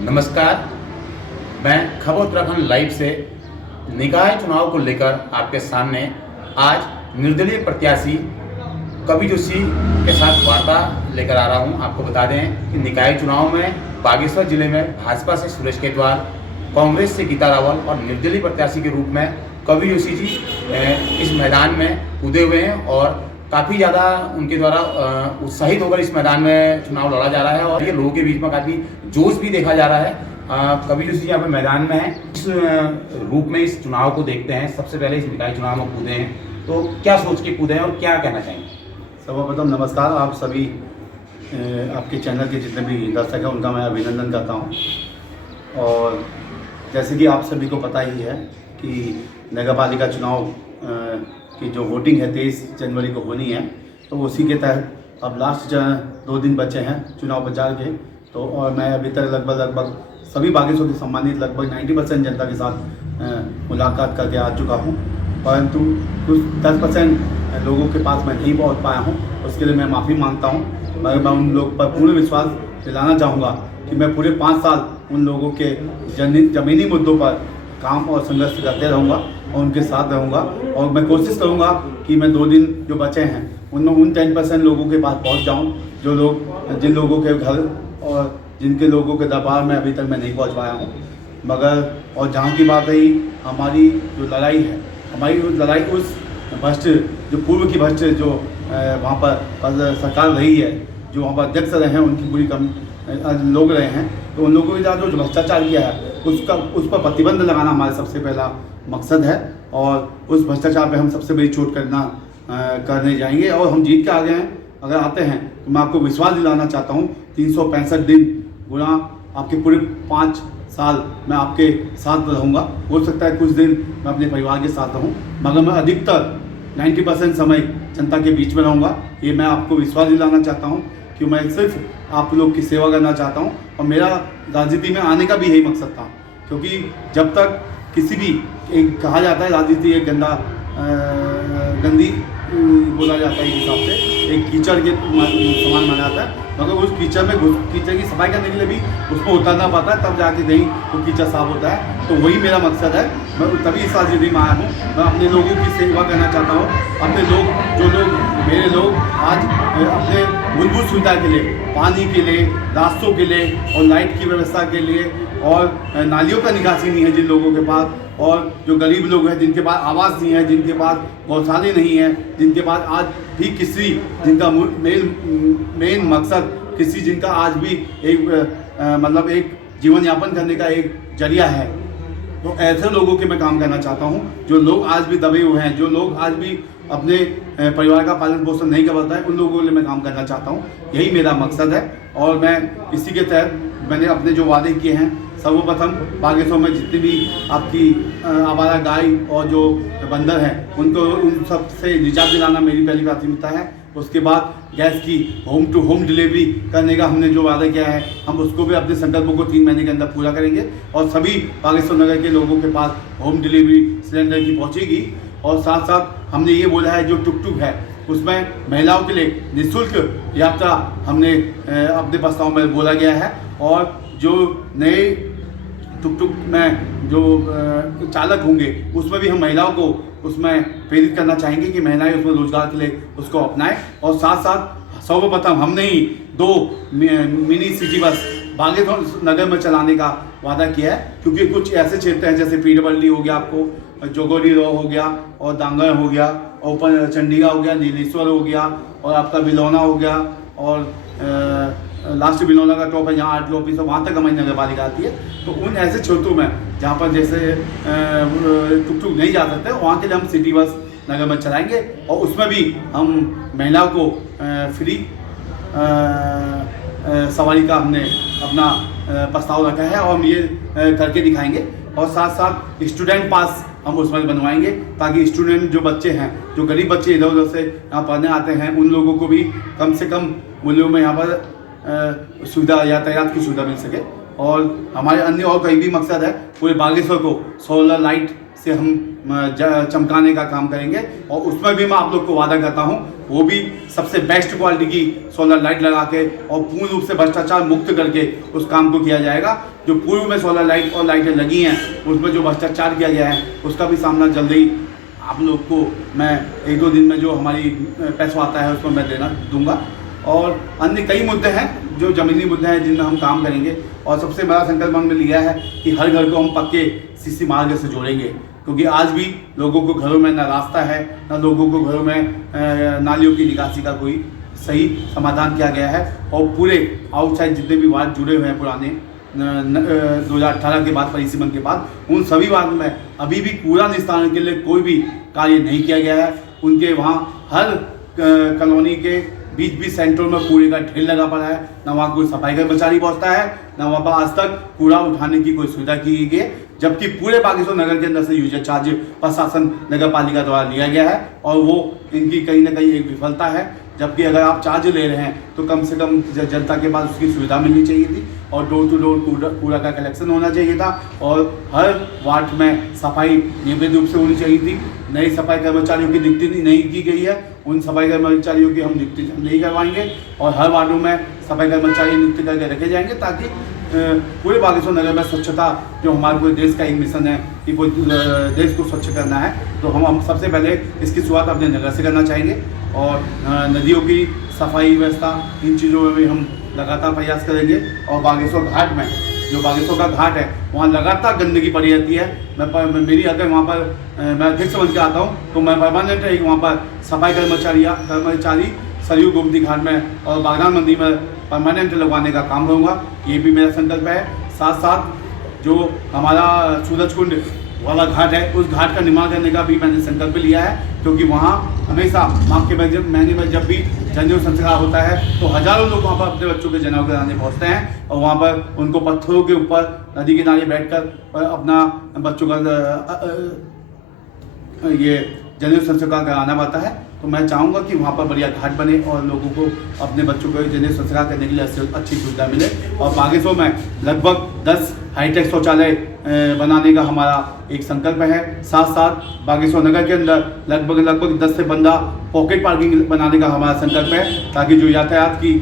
नमस्कार, मैं खबर उत्तराखंड लाइव से निकाय चुनाव को लेकर आपके सामने आज निर्दलीय प्रत्याशी कवि जोशी के साथ वार्ता लेकर आ रहा हूं। आपको बता दें कि निकाय चुनाव में बागेश्वर जिले में भाजपा से सुरेश केतवाल, कांग्रेस से गीता रावल और निर्दलीय प्रत्याशी के रूप में कवि जोशी जी इस मैदान में कूदे हुए हैं और काफ़ी ज़्यादा उनके द्वारा उत्साहित होकर इस मैदान में चुनाव लड़ा जा रहा है और ये लोगों के बीच में काफ़ी जोश भी देखा जा रहा है। कवि जोशी यहाँ पे मैदान में है, इस रूप में इस चुनाव को देखते हैं। सबसे पहले इस निकाय चुनाव में कूदे हैं, तो क्या सोच के कूदे हैं और क्या कहना चाहेंगे? सर्वप्रथम नमस्कार। आप सभी आपके चैनल के जितने भी दर्शक हैं उनका मैं अभिनंदन करता हूं। और जैसे कि आप सभी को पता ही है कि नगर पालिका चुनाव की जो वोटिंग है 23 जनवरी को होनी है, तो उसी के तहत अब लास्ट 2 दिन बचे हैं चुनाव प्रचार के। तो और मैं अभी तक लगभग सभी बागेश्वर के सम्मानित लगभग 90% जनता के साथ मुलाकात करके आ चुका हूं, परंतु कुछ 10% लोगों के पास मैं नहीं पहुंच पाया हूं। उसके लिए मैं माफ़ी मांगता हूं, मगर मैं उन लोग पर पूर्ण विश्वास दिलाना चाहूँगा कि मैं पूरे 5 साल उन लोगों के ज़मीनी मुद्दों पर काम और संघर्ष करते रहूँगा और उनके साथ रहूँगा। और मैं कोशिश करूँगा कि मैं 2 दिन जो बचे हैं उनमें उन 10% लोगों के पास पहुँच जाऊँ जो लोग जिन लोगों के घर और जिनके लोगों के दरबार में अभी तक मैं नहीं पहुँच पाया हूँ। मगर और जहाँ की बात रही हमारी जो लड़ाई है, हमारी लड़ाई उस भ्रष्ट जो पूर्व की भ्रष्ट जो वहाँ पर सरकार रही है, जो वहाँ पर अध्यक्ष रहे हैं, उनकी पूरी कम लोग रहे हैं, तो उन लोगों के साथ जो भ्रष्टाचार किया है उस पर प्रतिबंध लगाना हमारा सबसे पहला मकसद है। और उस भ्रष्टाचार पे हम सबसे बड़ी चोट करने जाएंगे और हम जीत के आ गए हैं। अगर आते हैं तो मैं आपको विश्वास दिलाना चाहता हूँ 365 दिन गुना आपके पूरे 5 साल मैं आपके साथ रहूँगा। हो सकता है कुछ दिन मैं अपने परिवार के साथ रहूँ, मगर मैं अधिकतर 90% समय जनता के बीच में रहूँगा। ये मैं आपको विश्वास दिलाना चाहता हूँ कि मैं सिर्फ आप लोग की सेवा करना चाहता हूँ और मेरा राजनीति में आने का भी यही मकसद था। क्योंकि जब तक किसी भी कहा जाता है राजनीति एक गंदी बोला जाता है, एक हिसाब से एक कीचड़ के समान माना जाता है, मगर उस कीचड़ की सफाई करने के लिए भी उसको उतारना पड़ता है, तब जाके कहीं वो कीचड़ साफ होता है। तो वही मेरा मकसद है। मैं तभी इस राजनीति में आया हूँ। मैं अपने लोगों की सेवा करना चाहता हूँ। अपने मेरे लोग आज अपने मूलभूत सुविधा के लिए, पानी के लिए, रास्तों के लिए और लाइट की व्यवस्था के लिए और नालियों का निकासी नहीं है जिन लोगों के पास, और जो गरीब लोग हैं जिनके पास आवास नहीं है, जिनके पास गौशाले नहीं है, जिनके पास आज भी किसी जिनका मेन मकसद किसी जिनका आज भी एक एक जीवन यापन करने का एक जरिया है, तो ऐसे लोगों के मैं काम करना चाहता हूँ। जो लोग आज भी दबे हुए हैं, जो लोग आज भी अपने परिवार का पालन पोषण नहीं कर पाता है, उन लोगों के लिए मैं काम करना चाहता हूँ। यही मेरा मकसद है और मैं इसी के तहत मैंने अपने जो वादे किए हैं, सर्वप्रथम बागेश्वर में जितनी भी आपकी आवारा गाय और जो बंदर हैं उनको उन सब से निजात दिलाना मेरी पहली प्राथमिकता है। उसके बाद गैस की होम टू होम डिलीवरी करने का हमने जो वादा किया है, हम उसको भी अपने संकल्पों को 3 महीने के अंदर पूरा करेंगे और सभी बागेश्वर नगर के लोगों के पास होम डिलीवरी सिलेंडर की पहुँचेगी। और साथ साथ हमने ये बोला है जो टुक है उसमें महिलाओं के लिए निःशुल्क यात्रा हमने अपने प्रस्ताव में बोला गया है। और जो नए टुक में जो चालक होंगे उसमें भी हम महिलाओं को उसमें प्रेरित करना चाहेंगे कि महिलाएं उसमें रोजगार के लिए उसको अपनाएं। और साथ साथ सर्वप्रथम हमने ही 2 मिनी सिटी बस बागेश्वर नगर में चलाने का वादा किया है, क्योंकि कुछ ऐसे क्षेत्र हैं जैसे पीडब्ल्यूडी हो गया, आपको जोगोरी रो हो गया और दांगर हो गया और ऊपर चंडीगढ़ हो गया, नीलेश्वर हो गया और आपका बिलौना हो गया और लास्ट बिलौना का टॉप है जहाँ आरटीओ ऑफिस है, वहाँ तक हमारी नगर पालिका आती है। तो उन ऐसे क्षेत्रों में जहाँ पर जैसे टुक नहीं जा सकते, वहाँ के लिए हम सिटी बस नगर में चलाएंगे और उसमें भी हम महिलाओं को फ्री सवारी का हमने अपना प्रस्ताव रखा है और हम ये करके दिखाएंगे। और साथ साथ स्टूडेंट पास हम उसमें बनवाएंगे ताकि स्टूडेंट जो बच्चे हैं, जो गरीब बच्चे इधर उधर से यहाँ पढ़ने आते हैं, उन लोगों को भी कम से कम मूल्यों में यहाँ पर सुविधा यातायात की सुविधा मिल सके। और हमारे अन्य और कई भी मकसद है। पूरे बागेश्वर को सोलर लाइट से हम चमकाने का काम करेंगे और उसमें भी मैं आप लोग को वादा करता हूँ, वो भी सबसे बेस्ट क्वालिटी की सोलर लाइट लगा के और पूर्ण रूप से भ्रष्टाचार मुक्त करके उस काम को किया जाएगा। जो पूर्व में सोलर लाइट और लाइटें लगी हैं उसमें जो भ्रष्टाचार किया गया है उसका भी सामना जल्दी ही आप लोग को मैं 1-2 दिन में जो हमारी पैसा आता है उसमें मैं दूंगा। और अन्य कई मुद्दे हैं जो ज़मीनी मुद्दे हैं जिनमें हम काम करेंगे। और सबसे बड़ा संकल्प हमने लिया है कि हर घर को हम पक्के सीसी मार्ग से जोड़ेंगे, क्योंकि आज भी लोगों को घरों में न रास्ता है, न लोगों को घरों में नालियों की निकासी का कोई सही समाधान किया गया है। और पूरे आउटसाइड जितने भी वार्ड जुड़े हुए हैं पुराने 2018 के बाद परिसीमन के बाद, उन सभी वार्ड में अभी भी कूड़ा निस्तारण के लिए कोई भी कार्य नहीं किया गया है। उनके वहाँ हर कॉलोनी के बीच सेंटरों में कूड़े का ढेर लगा पड़ा है, न वहाँ कोई सफाई कर्मचारी पहुँचता है, न वहाँ पर आज तक कूड़ा उठाने की कोई सुविधा की गई है। जबकि पूरे बागेश्वर नगर के अंदर से यूजर चार्ज प्रशासन नगर पालिका द्वारा लिया गया है और वो इनकी कहीं ना कहीं एक विफलता है। जबकि अगर आप चार्ज ले रहे हैं तो कम से कम जनता के पास उसकी सुविधा मिलनी चाहिए थी और डोर टू डोर कूड़ा का कलेक्शन होना चाहिए था और हर वार्ड में सफाई नियमित रूप से होनी चाहिए थी। नई सफाई कर्मचारियों की नियुक्ति नहीं की गई है, उन सफाई कर्मचारियों की हम नियुक्ति नहीं करवाएंगे और हर वार्डों में सफाई कर्मचारी नियुक्त करके रखे जाएंगे ताकि पूरे बागेश्वर नगर में स्वच्छता, जो हमारे पूरे देश का एक मिशन है कि पूरे देश को स्वच्छ करना है, तो हम सबसे पहले इसकी शुरुआत अपने नगर से करना चाहेंगे। और नदियों की सफाई व्यवस्था, इन चीज़ों में भी हम लगातार प्रयास करेंगे। और बागेश्वर घाट में, जो बागेश्वर का घाट है, वहाँ लगातार गंदगी पड़ी रहती है। मेरी अगर वहाँ पर मैं अध्यक्ष बन के आता हूँ तो मैं परमानेंट वहाँ पर सफाई कर्मचारी सरयू गोमती घाट में और बागनान मंदिर में परमानेंट लगवाने का काम करूँगा। ये भी मेरा संकल्प है। साथ साथ जो हमारा सूरज कुंड वाला घाट है, उस घाट का निर्माण करने का भी मैंने संकल्प लिया है, क्योंकि वहाँ हमेशा माह के महीने में जब भी जनेऊ संस्कार होता है तो हजारों लोग वहाँ पर अपने बच्चों के जनेऊ कराने पहुँचते हैं और वहाँ पर उनको पत्थरों के ऊपर नदी किनारे बैठकर अपना बच्चों का ये जनेऊ संस्कार कराना पड़ता है। तो मैं चाहूँगा कि वहाँ पर बढ़िया घाट बने और लोगों को अपने बच्चों को जनेऊ संस्कार करने के लिए अच्छी सुविधा मिले। और बागेश्वर में लगभग 10 हाईटेक शौचालय बनाने का हमारा एक संकल्प है। साथ साथ बागेश्वर नगर के अंदर लगभग 10 से 15 पॉकेट पार्किंग बनाने का हमारा संकल्प है, ताकि जो यातायात की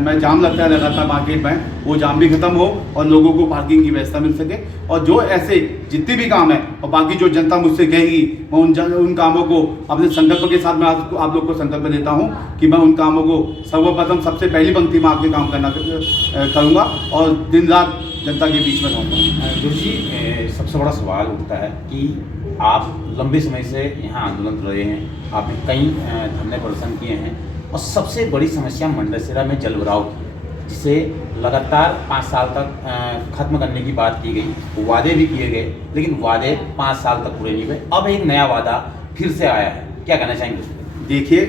में जाम लगता है लगातार मार्केट में, वो जाम भी खत्म हो और लोगों को पार्किंग की व्यवस्था मिल सके। और जो ऐसे जितने भी काम है और बाकी जो जनता मुझसे कहेगी, मैं उन कामों को अपने संकल्प के साथ मैं आप लोग को संकल्प देता हूँ कि मैं उन कामों को सर्वप्रथम सबसे पहली पंक्ति में आपके काम करूँगा और दिन रात जनता के बीच में रहूँगा। जोशी जी, सबसे बड़ा सवाल उठता है कि आप लंबे समय से यहाँ आंदोलन कर रहे हैं, आपने कई धरने प्रदर्शन किए हैं और सबसे बड़ी समस्या मंडसेरा में जल भराव की, जिसे लगातार 5 साल तक खत्म करने की बात की गई, वादे भी किए गए, लेकिन वादे 5 साल तक पूरे नहीं हुए। अब एक नया वादा फिर से आया है, क्या कहना चाहेंगे? देखिए,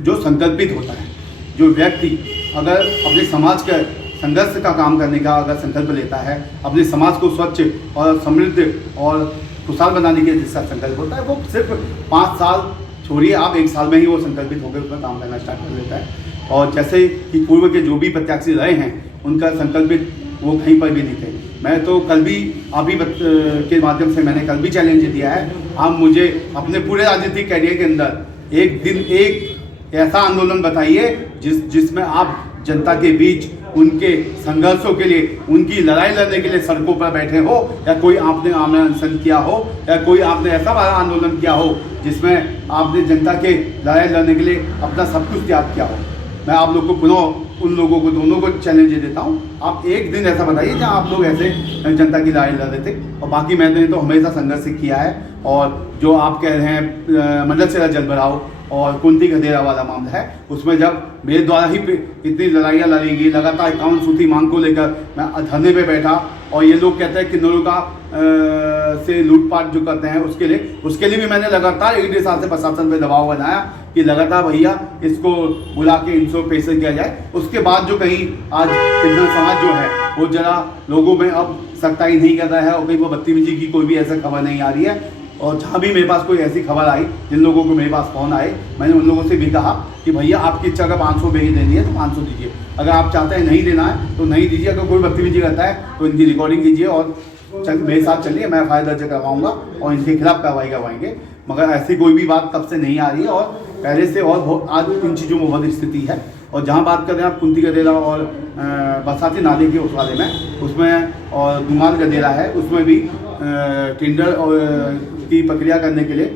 जो संकल्पित होता है, जो व्यक्ति अगर अपने समाज के संघर्ष का काम करने का अगर संकल्प लेता है, अपने समाज को स्वच्छ और समृद्ध और खुशहाल बनाने के जिसका संकल्प होता है, वो सिर्फ 5 साल छोड़िए, आप 1 साल में ही वो संकल्पित होकर उसमें काम करना स्टार्ट कर देता है। और जैसे कि पूर्व के जो भी प्रत्याशी रहे हैं, उनका संकल्पित वो कहीं पर भी नहीं थे। मैं तो कल भी आप ही के माध्यम से मैंने कल भी चैलेंज दिया है, आप मुझे अपने पूरे राजनीतिक कैरियर के अंदर एक दिन एक ऐसा आंदोलन बताइए जिसमें आप जनता के बीच उनके संघर्षों के लिए, उनकी लड़ाई लड़ने के लिए सड़कों पर बैठे हो, या कोई आपने आमने अनशन किया हो, या कोई आपने ऐसा बड़ा आंदोलन किया हो जिसमें आपने जनता के लड़ाई लड़ने के लिए अपना सब कुछ त्याग किया हो। मैं आप लोग को पुनः उन लोगों को दोनों को चैलेंज देता हूँ, आप एक दिन ऐसा बताइए जहाँ आप लोग ऐसे जनता की लड़ाई लड़ रहे थे। और बाकी मैंने तो हमेशा संघर्ष किया है। और जो आप कह रहे हैं मंडसेरा जल भराव और कुंती गधेरा वाला मामला है, उसमें जब मेरे द्वारा ही इतनी लड़ाइयाँ लड़ी गई, लगातार 51 सूत्री मांग को लेकर मैं धरने पे बैठा, और ये लोग कहते हैं कि किन्नरों का से लूटपाट जो करते हैं उसके लिए भी मैंने लगातार 1.5 साल से प्रशासन पे दबाव बनाया कि लगातार भैया इसको बुला के इनसे पैसे किया जाए। उसके बाद जो कहीं आज किन्नर समाज जो है वो जरा लोगों में अब सख्ताई नहीं कर रहा है और कहीं वो बदतमीजी की कोई भी ऐसा खबर नहीं आ रही है। और जहाँ भी मेरे पास कोई ऐसी खबर आई, जिन लोगों को मेरे पास फ़ोन आए, मैंने उन लोगों से भी कहा कि भैया आपकी इच्छा अगर 500 बेगी देनी है तो 500 दीजिए, अगर आप चाहते हैं नहीं देना है तो नहीं दीजिए। अगर कोई बदतमीजी करता है तो इनकी रिकॉर्डिंग कीजिए और मेरे साथ चलिए, मैं FIR दर्ज करवाऊँगा और इनके खिलाफ कार्रवाई करवाएंगे। मगर ऐसी कोई भी बात तब से नहीं आ रही है और पहले से और आज इन चीज़ों में बहुत स्थिति है। और जहाँ बात करें आप कुंती गदेरा और बरसाती नाले के उस वाले में, उसमें और दुमाल गदेरा है, उसमें भी टेंडर और की प्रक्रिया करने के लिए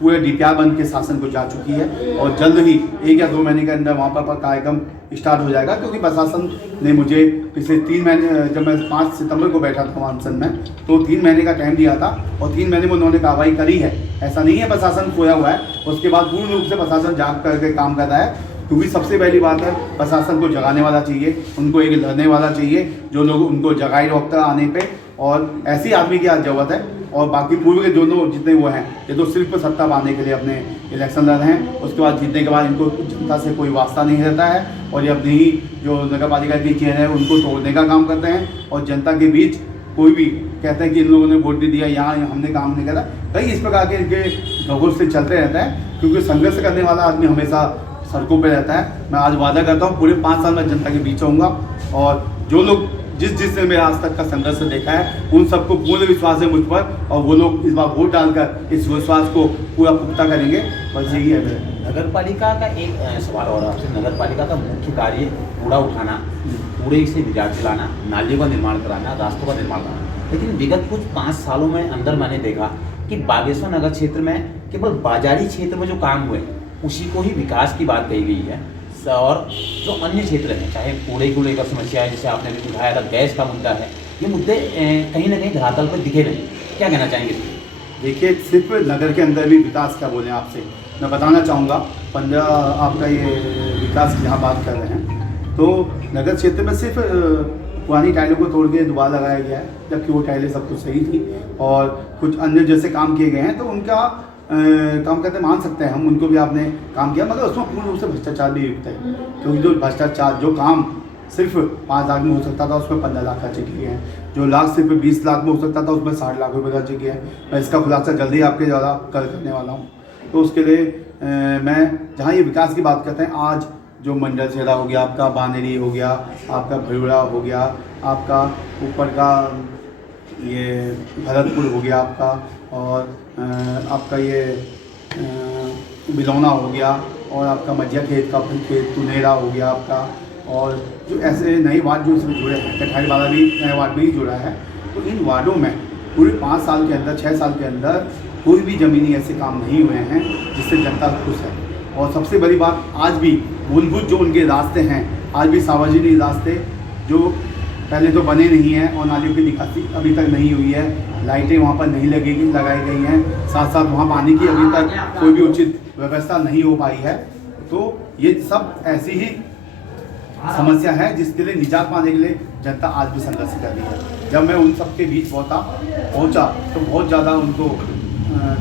पूरे DPR बन के शासन को जा चुकी है और जल्द ही 1 या 2 महीने के अंदर वहाँ पर कार्यक्रम स्टार्ट हो जाएगा। क्योंकि प्रशासन ने मुझे पिछले 3 महीने, जब मैं 5 सितंबर को बैठा था अनशन में, तो 3 महीने का टाइम दिया था और 3 महीने में उन्होंने कार्रवाई करी है। ऐसा नहीं है प्रशासन खोया हुआ है, उसके बाद पूर्ण रूप से प्रशासन जाग करके काम कर रहा है। क्योंकि सबसे पहली बात है, प्रशासन को जगाने वाला चाहिए, उनको एक लड़ने वाला चाहिए जो लोग उनको जगाए डॉक्टर आने पे, और ऐसी आदमी की आज जरूरत है। और बाकी पूर्व के दोनों जितने वो हैं, ये तो सिर्फ सत्ता पाने के लिए अपने इलेक्शन लड़ रहे हैं, उसके बाद जीतने के बाद इनको जनता से कोई वास्ता नहीं रहता है और ये अपनी ही जो नगर पालिका की चेयर है उनको तोड़ने का काम करते हैं। और जनता के बीच कोई भी कहते हैं कि इन लोगों ने वोट दे दिया, यहाँ हमने काम नहीं करा, कई इस प्रकार के इनके घोघों से चलते रहता है। क्योंकि संघर्ष करने वाला आदमी हमेशा सड़कों पे रहता है। मैं आज वादा करता हूँ पूरे 5 साल में जनता के बीच रहूँगा और जो लोग जिसने मेरा आज तक का संघर्ष देखा है उन सबको पूर्ण विश्वास है मुझ पर, और वो लोग इस बार वोट डालकर इस विश्वास को पूरा पुख्ता करेंगे। बस यही है मेरा। नगर पालिका का एक सवाल और आपसे, नगर पालिका का मुख्य कार्य कूड़ा उठाना, कूड़े से निजात दिलाना, नालियों का निर्माण कराना, रास्तों का निर्माण कराना, लेकिन विगत कुछ 5 सालों में अंदर मैंने देखा कि बागेश्वर नगर क्षेत्र में केवल बाजारी क्षेत्र में जो काम हुए उसी को ही विकास की बात कही गई है। और जो अन्य क्षेत्र हैं, चाहे कूड़े को लेकर समस्या है, जैसे आपने भी उठाया था, गैस का मुद्दा है, ये मुद्दे कहीं ना कहीं धरातल पर दिखे नहीं। क्या कहना चाहेंगे? देखिए, सिर्फ नगर के अंदर भी विकास क्या बोलें आपसे, मैं बताना चाहूँगा। 15 आपका ये विकास की जहाँ बात कर रहे हैं, तो नगर क्षेत्र में सिर्फ पुरानी टाइलों को तोड़ के दोबारा लगाया गया है, जबकि वो टाइलें सब कुछ सही थी। और कुछ अन्य जैसे काम किए गए हैं तो उनका काम करते मान सकते हैं हम, उनको भी आपने काम किया, मगर उसमें पूर्ण रूप से भ्रष्टाचार भी युक्त है। क्योंकि जो भ्रष्टाचार, जो काम सिर्फ 5 लाख में हो सकता था उसमें 15 लाख खर्च किए हैं, जो लाख सिर्फ 20 लाख में हो सकता था उसमें 60 लाख रुपये खर्च किए हैं। मैं इसका खुलासा जल्दी आपके द्वारा करने वाला हूँ। तो उसके लिए मैं जहाँ ये विकास की बात करते हैं, आज जो मंडल छेड़ा हो गया, आपका बानेरी हो गया, आपका भरूड़ा हो गया, आपका ऊपर का ये भरतपुर हो गया आपका, और आपका ये बिलौना हो गया, और आपका मजिया खेत का खेत तुनेरा हो गया आपका, और जो ऐसे नए वार्ड जो इसमें जुड़े हैं, कठारी वाला भी नया वार्ड भी जुड़ा है। तो इन वार्डों में पूरे 5 साल के अंदर, 6 साल के अंदर कोई भी ज़मीनी ऐसे काम नहीं हुए हैं जिससे जनता खुश है। और सबसे बड़ी बात, आज भी मूलभूत जो उनके रास्ते हैं, आज भी सार्वजनिक रास्ते जो पहले तो बने नहीं हैं और नालियों की निकासी अभी तक नहीं हुई है, लाइटें वहाँ पर नहीं लगाई गई हैं, साथ साथ वहाँ पानी की अभी तक कोई भी उचित व्यवस्था नहीं हो पाई है। तो ये सब ऐसी ही समस्या है जिसके लिए निजात पाने के लिए जनता आज भी संघर्ष कर रही है। जब मैं उन सब के बीच पहुंचा तो बहुत ज़्यादा उनको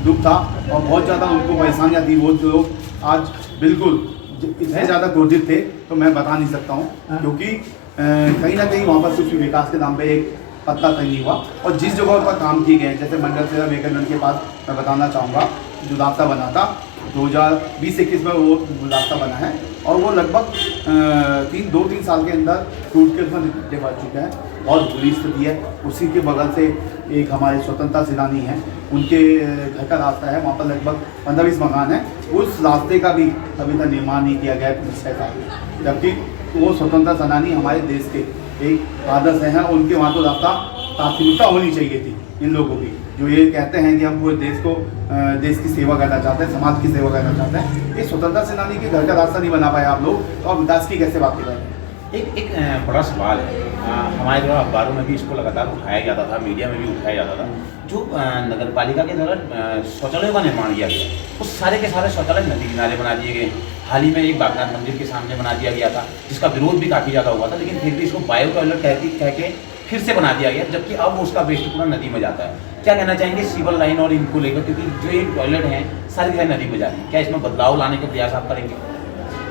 दुख था और बहुत ज़्यादा उनको परेशानियाँ थी। वो लोग आज बिल्कुल इतने ज़्यादा क्रोधित थे तो मैं बता नहीं सकता हूँ, क्योंकि कहीं ना कहीं वहाँ पर सिर्फ विकास के नाम पे एक पत्ता तय नहीं हुआ। और जिस जगह पर काम किए गए, जैसे मंडल से विवेकानंद के पास मैं बताना चाहूँगा, जो रास्ता बना था 2020-21 में वो रास्ता बना है और वो लगभग 2-3 साल के अंदर टूट के उसमें निकलते बढ़ चुका है, बहुत बुरी स्थिति है। उसी के बगल से एक हमारे स्वतंत्रता सेनानी हैं, उनके घर का रास्ता है, वहाँ पर लगभग 15-20 मकान है, उस रास्ते का भी अभी तक निर्माण नहीं किया गया है पुलिस का। जबकि वो स्वतंत्रता सेनानी हमारे देश के एक आदर्श हैं, उनके वहाँ तो रास्ता प्राथमिकता होनी चाहिए थी इन लोगों की, जो ये कहते हैं कि हम पूरे देश की सेवा करना चाहते हैं, समाज की सेवा करना चाहते हैं। ये स्वतंत्रता सेनानी के घर का रास्ता नहीं बना पाए आप लोग, तो आप विकास की कैसे बात कर रहे हैं? एक बड़ा सवाल है, हमारे द्वारा अखबारों में भी इसको लगातार उठाया जाता था, मीडिया में भी उठाया जाता था। जो नगर पालिका के द्वारा शौचालयों का निर्माण किया गया, उस सारे के सारे शौचालय नदी किनारे बना दिए गए। हाल ही में एक बागनाथ मंदिर के सामने बना दिया गया था, जिसका विरोध भी काफ़ी ज़्यादा हुआ था, लेकिन फिर भी इसको बायो टॉयलेट कह के फिर से बना दिया गया, जबकि अब उसका वेस्ट पूरा नदी में जाता है। क्या कहना चाहेंगे सिविल लाइन और इनको लेकर, क्योंकि जो ये टॉयलेट हैं सारी जगह नदी में जा रही है, क्या इसमें बदलाव लाने का प्रयास आप करेंगे?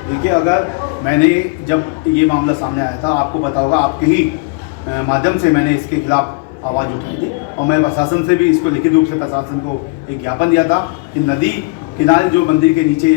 देखिए, अगर मैंने जब ये मामला सामने आया था, आपको पता होगा, आपके ही माध्यम से मैंने इसके खिलाफ आवाज़ उठाई थी। और मैं प्रशासन से भी इसको लिखित रूप से प्रशासन को एक ज्ञापन दिया था कि नदी किनारे जो मंदिर के नीचे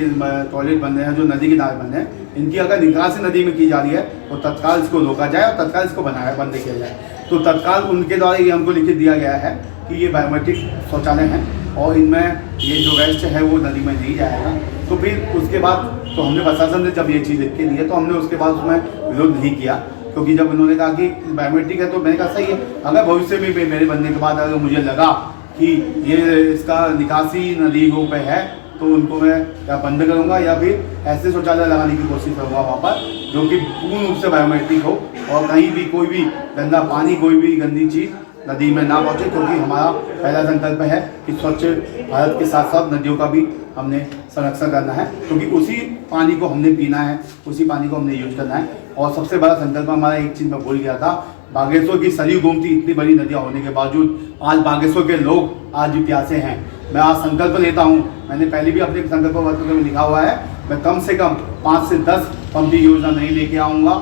टॉयलेट बन रहे हैं, जो नदी किनारे बन रहे हैं, इनकी अगर निकासी नदी में की जा रही है तो तत्काल इसको रोका जाए और तत्काल इसको बंद किया जाए। तो तत्काल उनके द्वारा ये हमको लिखित दिया गया है कि ये बायोमेट्रिक शौचालय हैं और इनमें ये जो वेस्ट है वो नदी में नहीं जाएगा। तो फिर उसके बाद तो हमने प्रशासन ने जब ये चीज़ लिख के दी है तो हमने उसके बाद उसमें विरोध नहीं किया, क्योंकि जब उन्होंने कहा कि बायोमेट्रिक है तो मैंने कहा सही है। अगर भविष्य में मेरे बनने के बाद अगर मुझे लगा कि ये इसका निकासी नदियों पे है तो उनको मैं या बंद करूँगा या फिर ऐसे शौचालय लगाने की कोशिश करूँगा वहाँ पर जो कि पूर्ण रूप से बायोमेट्रिक हो और कहीं भी कोई भी गंदा पानी, कोई भी गंदी चीज़ नदी में ना पहुँचे, क्योंकि हमारा पहला संकल्प है कि स्वच्छ भारत के साथ साथ नदियों का भी हमने संरक्षण करना है, क्योंकि उसी पानी को हमने पीना है, उसी पानी को हमने यूज करना है। और सबसे बड़ा संकल्प हमारा एक चीज़ मैं भूल गया था, बागेश्वर की सरयू गोमती इतनी बड़ी नदियाँ होने के बावजूद आज बागेश्वर के लोग आज भी प्यासे हैं। मैं आज संकल्प लेता हूँ, मैंने पहले भी अपने संकल्प पत्र में लिखा हुआ है, मैं कम से कम 5 से 10 पंप योजना नहीं लेके आऊँगा।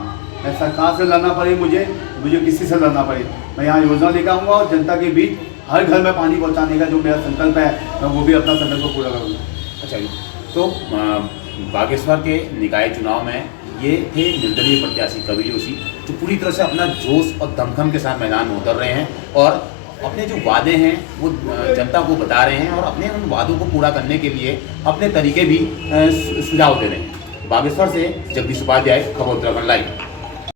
मैं सरकार से लड़ना पड़े, मुझे किसी से लड़ना पड़े, मैं यहाँ योजना लेकर आऊँगा और जनता के बीच हर घर में पानी पहुँचाने का जो मेरा संकल्प है मैं वो भी अपना संकल्प पूरा करूँगा। अच्छा जी, तो बागेश्वर के निकाय चुनाव में ये थे निर्दलीय प्रत्याशी कवि जोशी, जो पूरी तरह से अपना जोश और दमखम के साथ मैदान में उतर रहे हैं और अपने जो वादे हैं वो जनता को बता रहे हैं और अपने उन वादों को पूरा करने के लिए अपने तरीके भी सुझाव दे रहे हैं। बागेश्वर से जगदीश उपाध्याय, खबर उत्तराखंड लाइव।